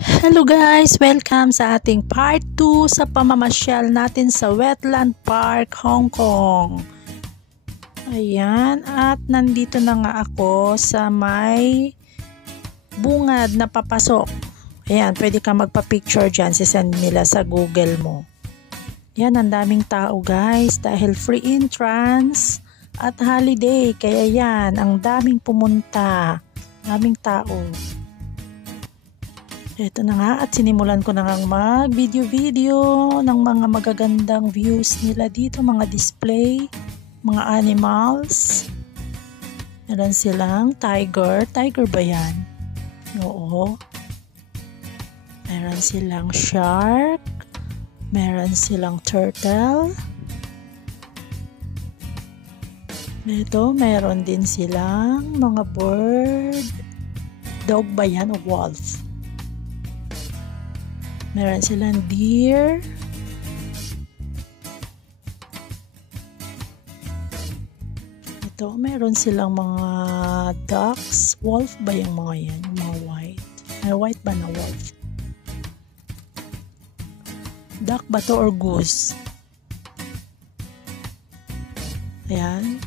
Hello guys! Welcome sa ating part 2 sa pamamasyal natin sa Wetland Park, Hong Kong. Ayan, at nandito na nga ako sa may bungad na papasok. Ayan, pwede ka magpa-picture dyan, sisend nila sa Google mo. Yan, ang daming tao guys dahil free entrance at holiday. Kaya yan, ang daming pumunta, daming tao. Ito na nga at sinimulan ko na nga mag-video ng mga magagandang views nila dito, mga display, mga animals. Meron silang tiger. Tiger ba yan? Oo. Meron silang shark. Meron silang turtle. Ito, meron din silang mga bird. Dog ba yan o wolf? Meron silang deer. Ito, meron silang mga ducks. Wolf ba yung mga yan? Yung mga white. May white ba na wolf? Duck ba to or goose? Ayan.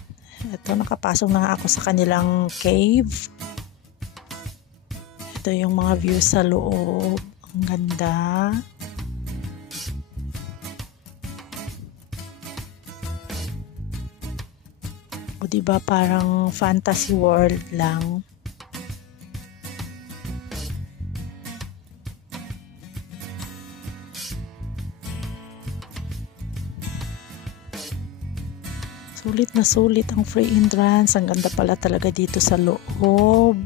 Ito, nakapasok na nga ako sa kanilang cave. Ito yung mga views sa loob. Ang ganda. O diba parang fantasy world lang. Sulit na sulit ang free entrance. Ang ganda pala talaga dito sa loob.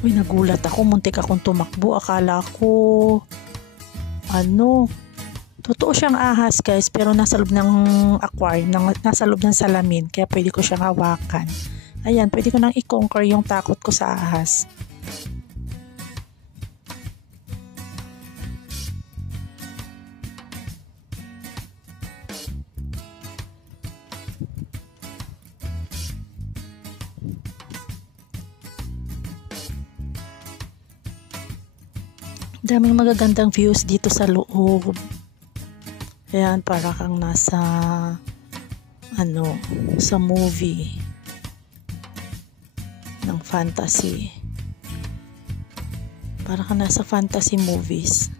Uy, nagulat ako. Muntik akong tumakbo. Akala ko, totoo siyang ahas guys, pero nasa loob ng aquarium, nasa loob ng salamin, kaya pwede ko siyang hawakan. Ayan, pwede ko nang i-conquer yung takot ko sa ahas. Daming magagandang views dito sa loob. Ayan, para kang nasa sa movie ng fantasy. Para kang nasa fantasy movies.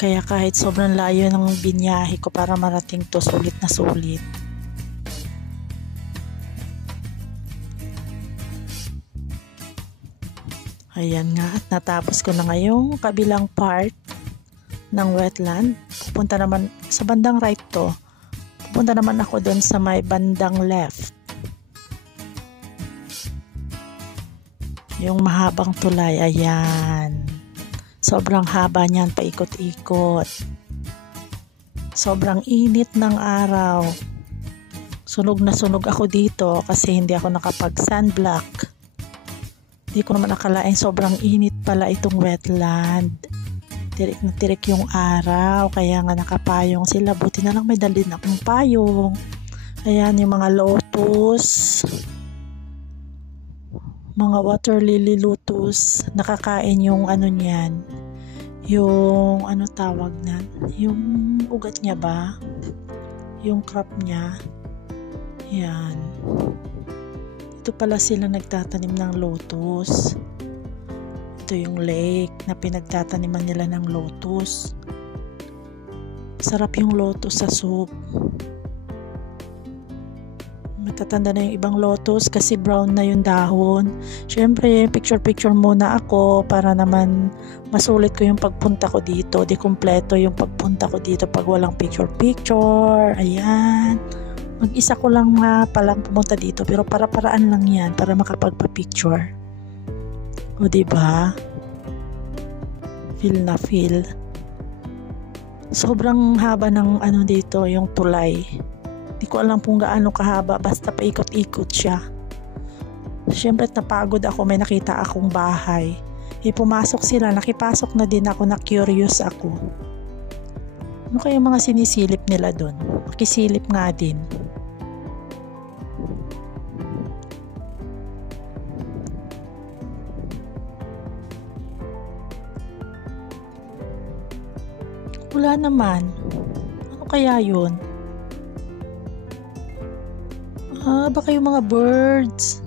Kaya kahit sobrang layo ng binyahe ko para marating to, sulit na sulit. Ayan nga, at natapos ko na ngayong kabilang part ng wetland. Pupunta naman sa bandang right to. Pupunta naman ako doon sa may bandang left. Yung mahabang tulay, ayan. Sobrang haba niyan, paikot-ikot. Sobrang init ng araw. Sunog na sunog ako dito kasi hindi ako nakapag-sunblock. Hindi ko naman akalain sobrang init pala itong wetland. Tirik na tirik yung araw, kaya nga nakapayong sila. Buti na lang may dalhin akong payong. Ayan yung mga lotus. Mga water lily lotus. Nakakain yung niyan. Yung tawag na? Yung ugat niya ba? Yung crop niya. Ayan. Ito pala sila nagtatanim ng lotus. Ito yung lake na pinagtataniman nila ng lotus. Sarap yung lotus sa soup. Matatanda na yung ibang lotus kasi brown na yung dahon. Syempre, picture muna ako para naman masulit ko yung pagpunta ko dito. Di kumpleto yung pagpunta ko dito pag walang picture. Ayan. Mag-isa ko lang palang pumunta dito, pero para-paraan lang yan para makapagpa-picture. O diba? Feel na feel. Sobrang haba ng dito, yung tulay. Di ko alam kung gaano kahaba, basta paikot-ikot siya. Siyempre napagod ako, may nakita akong bahay. Pumasok sila, nakipasok na din ako, na curious ako. Ano kaya mga sinisilip nila doon? Makisilip nga din. Wala naman. Ano kaya yun? Baka yung mga birds.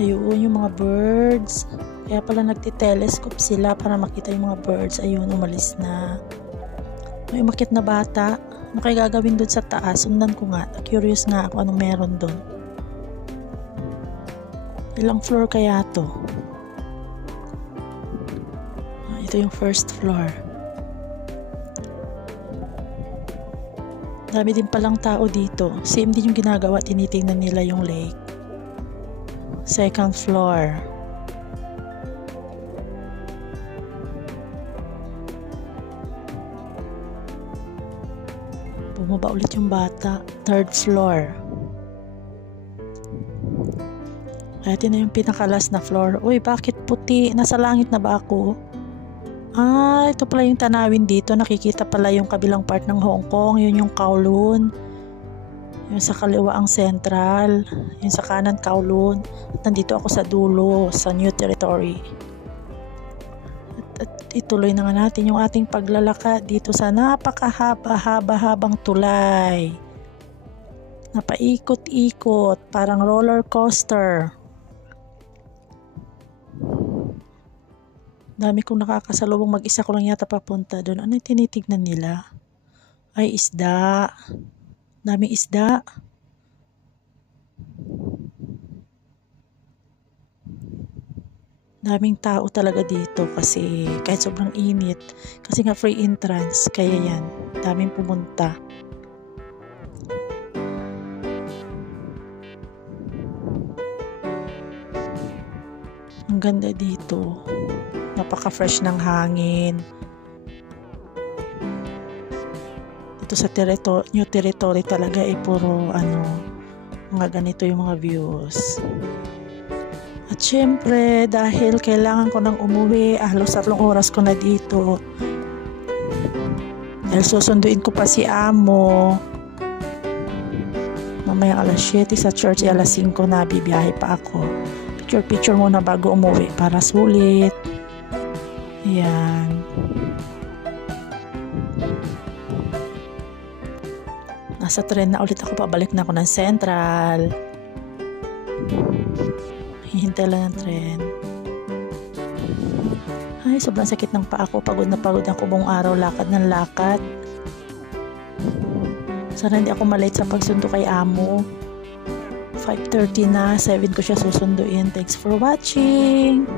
Ayun, yung mga birds. Kaya pala nagti-telescope sila para makita yung mga birds. Ayun, umalis na. May umakyat na bata. Ano kaya gagawin doon sa taas? Sundan ko nga. Curious nga ako anong meron doon. Ilang floor kaya to? Ito yung first floor. Dami din palang tao dito. Same din yung ginagawa. Tinitingnan nila yung lake. Second floor. Bumaba ulit yung bata. Third floor. Ito na yung pinakalas na floor. Uy, bakit puti? Nasa langit na ba ako? Ito pala yung tanawin dito. Nakikita pala yung kabilang part ng Hong Kong. Yun yung Kowloon. Yung sa kaliwa ang Central. Yung sa kanan Kowloon. At nandito ako sa dulo, sa New Territory. At ituloy na nga natin yung ating paglalakad dito sa napakahaba-habang tulay. Napaikot-ikot. Parang roller coaster. Dami kong nakakasalubong, mag-isa ko lang yata papunta doon. Ano yung tinitignan nila? Ay, isda. Daming isda. Daming tao talaga dito kasi kahit sobrang init. Kasi nga free entrance, kaya yan. Daming pumunta. Ang ganda dito. Napaka-fresh ng hangin. Ito sa New Territory talaga puro mga ganito yung mga views. At syempre, dahil kailangan ko nang umuwi, halos 3 oras ko na dito. Dahil susunduin ko pa si Amo. Mamaya alas 7 sa church, alas 5 na bibiyahe pa ako. Picture muna bago umuwi para sulit. Ayan. Nasa tren na ulit ako, pabalik na ako ng Central. Hihintay lang ng tren. Ay, sobrang sakit ng paa ko. Pagod na pagod ako buong araw, lakad ng lakad. Sana hindi ako malate sa pagsundo kay Amo. 5:30 na, 7 ko siya susunduin. Thanks for watching!